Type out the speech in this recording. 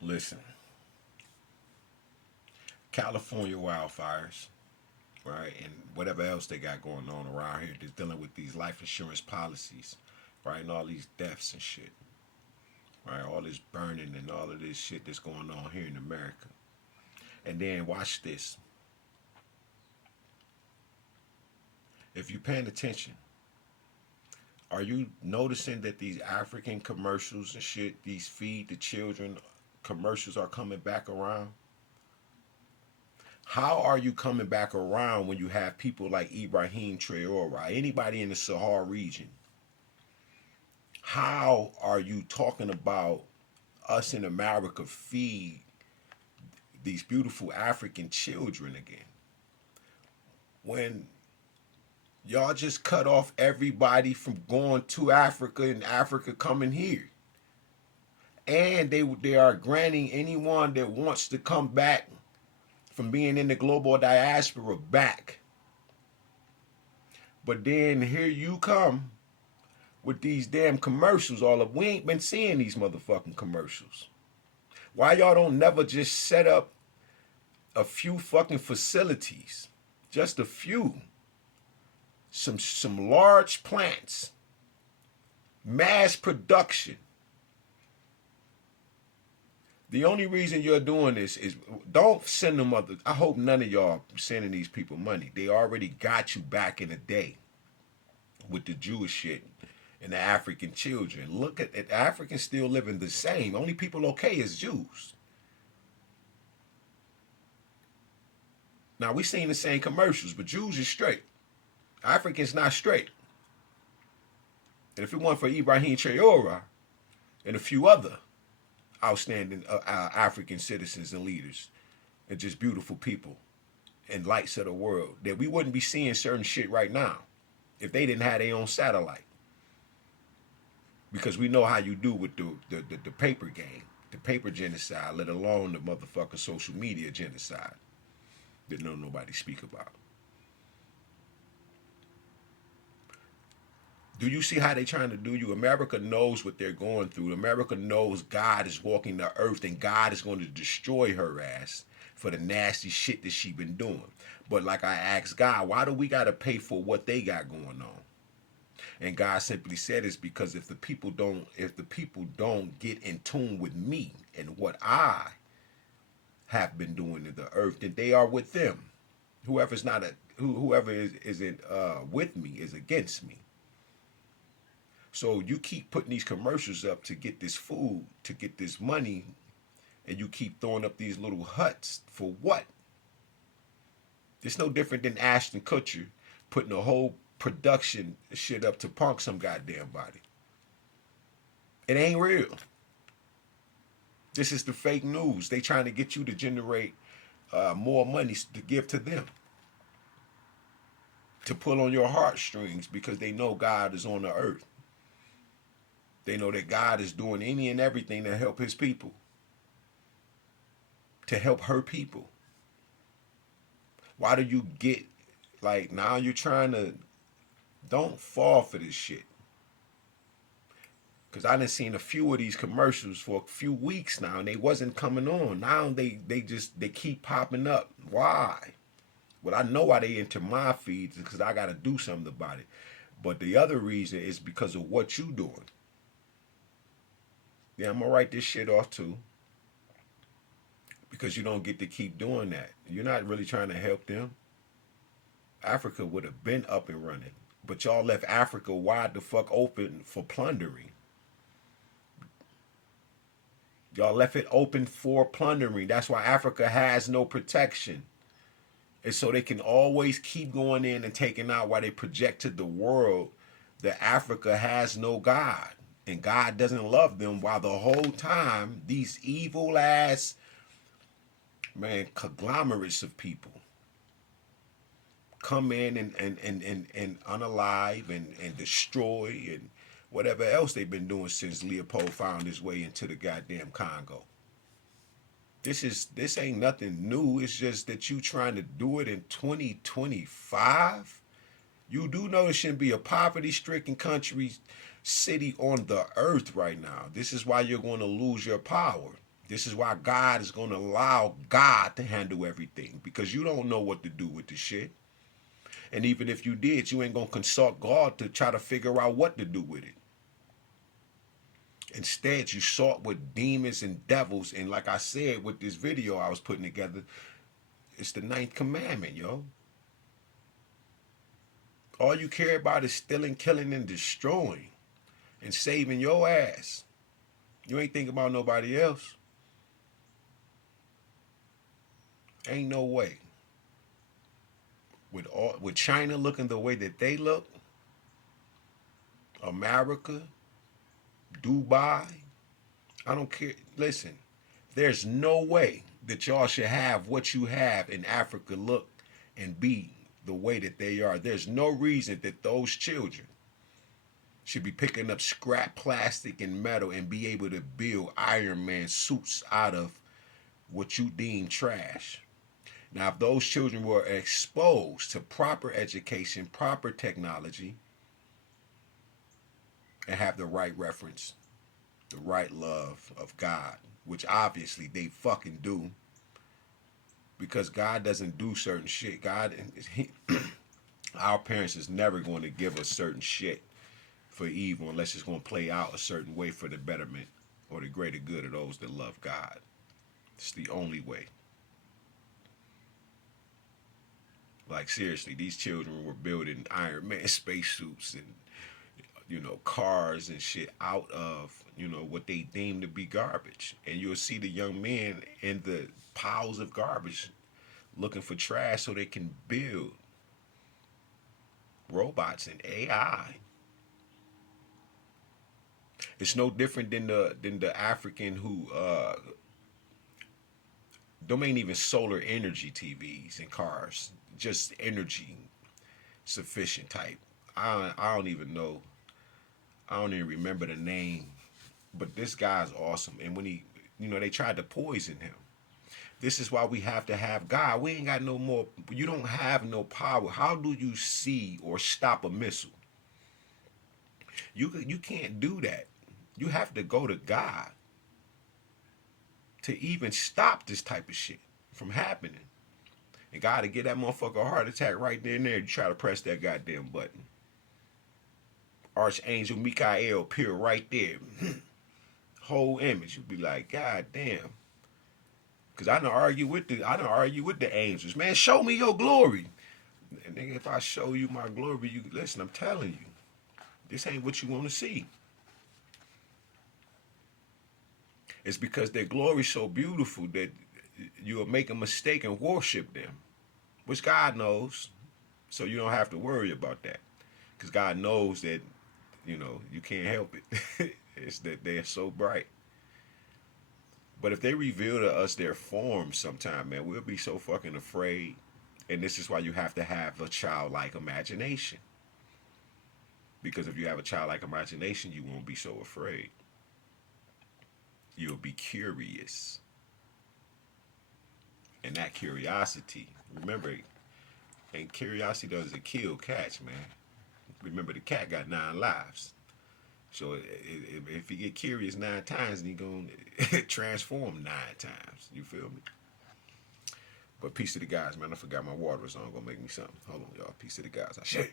Listen, California wildfires, right, and whatever else they got going on around here, just dealing with these life insurance policies, right, and all these deaths and shit, right, all this burning and all of this shit that's going on here in America. And then watch this. If you're paying attention, are you noticing that these African commercials and shit, these feed the children commercials are coming back around? How are you coming back around when you have people like Ibrahim Traore, anybody in the Sahara region? How are you talking about us in America feed these beautiful African children again when y'all just cut off everybody from going to Africa and Africa coming here? And they are granting anyone that wants to come back from being in the global diaspora back. But then here you come with these damn commercials all up. We ain't been seeing these motherfucking commercials. Why y'all don't never just set up a few fucking facilities? Just a few. Some large plants. Mass production. The only reason you're doing this is don't send them other. I hope none of y'all sending these people money. They already got you back in the day with the Jewish shit and the African children. Look at it. Africans still living the same. Only people okay is Jews. Now we seen the same commercials, but Jews is straight. Africans not straight. And if it weren't for Ibrahim Traore and a few other outstanding African citizens and leaders and just beautiful people and lights of the world, that we wouldn't be seeing certain shit right now if they didn't have their own satellite. Because we know how you do with the paper game, the paper genocide, let alone the motherfucking social media genocide that nobody speak about. Do you see how they trying to do you? America knows what they're going through. America knows God is walking the earth and God is going to destroy her ass for the nasty shit that she been doing. But like I asked God, why do we got to pay for what they got going on? And God simply said it's because if the people don't get in tune with me and what I have been doing to the earth, then they are with them. Whoever isn't with me is against me. So you keep putting these commercials up to get this food, to get this money, and you keep throwing up these little huts for what? It's no different than Ashton Kutcher putting a whole production shit up to punk some goddamn body. It ain't real. This is the fake news. They trying to get you to generate more money to give to them, to pull on your heartstrings because they know God is on the earth. They know that God is doing any and everything to help his people, to help her people. Why do you get, like, now you're trying to, don't fall for this shit. Because I done seen a few of these commercials for a few weeks now and they wasn't coming on. Now they keep popping up. Why? Well, I know why they enter my feeds, because I got to do something about it. But the other reason is because of what you doing. Yeah, I'm going to write this shit off too. Because you don't get to keep doing that. You're not really trying to help them. Africa would have been up and running. But y'all left Africa wide the fuck open for plundering. Y'all left it open for plundering. That's why Africa has no protection. And so they can always keep going in and taking out while they project to the world that Africa has no God. And God doesn't love them, while the whole time these evil ass, man, conglomerates of people come in and unalive and destroy and whatever else they've been doing since Leopold found his way into the goddamn Congo. This ain't nothing new. It's just that you trying to do it in 2025. You do know it shouldn't be a poverty-stricken country, city on the earth right now. This is why you're going to lose your power. This is why God is going to allow God to handle everything, because you don't know what to do with the shit. And even if you did, you ain't going to consult God to try to figure out what to do with it. Instead, you sought with demons and devils. And like I said, with this video I was putting together, it's the 9th commandment, yo. All you care about is stealing, killing, and destroying and saving your ass. You ain't thinking about nobody else. Ain't no way. With China looking the way that they look, America, Dubai, I don't care. Listen, there's no way that y'all should have what you have in Africa look and be the way that they are. There's no reason that those children should be picking up scrap plastic and metal and be able to build Iron Man suits out of what you deem trash. Now, if those children were exposed to proper education, proper technology, and have the right reference, the right love of God, which obviously they fucking do, because God doesn't do certain shit. Our parents is never going to give us certain shit for evil unless it's going to play out a certain way for the betterment or the greater good of those that love God. It's the only way. Like, seriously, these children were building Iron Man spacesuits and, cars and shit out of, what they deem to be garbage. And you'll see the young men in the piles of garbage looking for trash so they can build robots and AI. It's no different than the African who them ain't even solar energy TVs and cars, just energy sufficient type. I don't even know. I don't even remember the name, but this guy's awesome. And when they tried to poison him. This is why we have to have God. We ain't got no more. You don't have no power. How do you see or stop a missile? You can't do that. You have to go to God to even stop this type of shit from happening. And God to get that motherfucker a heart attack right there and there. You try to press that goddamn button. Archangel Michael appear right there. Whole image. You'd be like, God damn. Cause I don't argue with the angels. Man, show me your glory. And nigga, if I show you my glory, you listen, I'm telling you, this ain't what you want to see. It's because their glory's so beautiful that you'll make a mistake and worship them, which God knows. So you don't have to worry about that. Because God knows that, you can't help it. It's that they're so bright. But if they reveal to us their form sometime, man, we'll be so fucking afraid. And this is why you have to have a childlike imagination. Because if you have a childlike imagination, you won't be so afraid. You'll be curious. And that curiosity, remember, and curiosity doesn't kill cats, man. Remember, the cat got 9 lives. So if you get curious 9 times, then you're going to transform 9 times. You feel me? But peace to the guys, man. I forgot my water was on. Going to make me something. Hold on, y'all. Peace to the guys. I shake.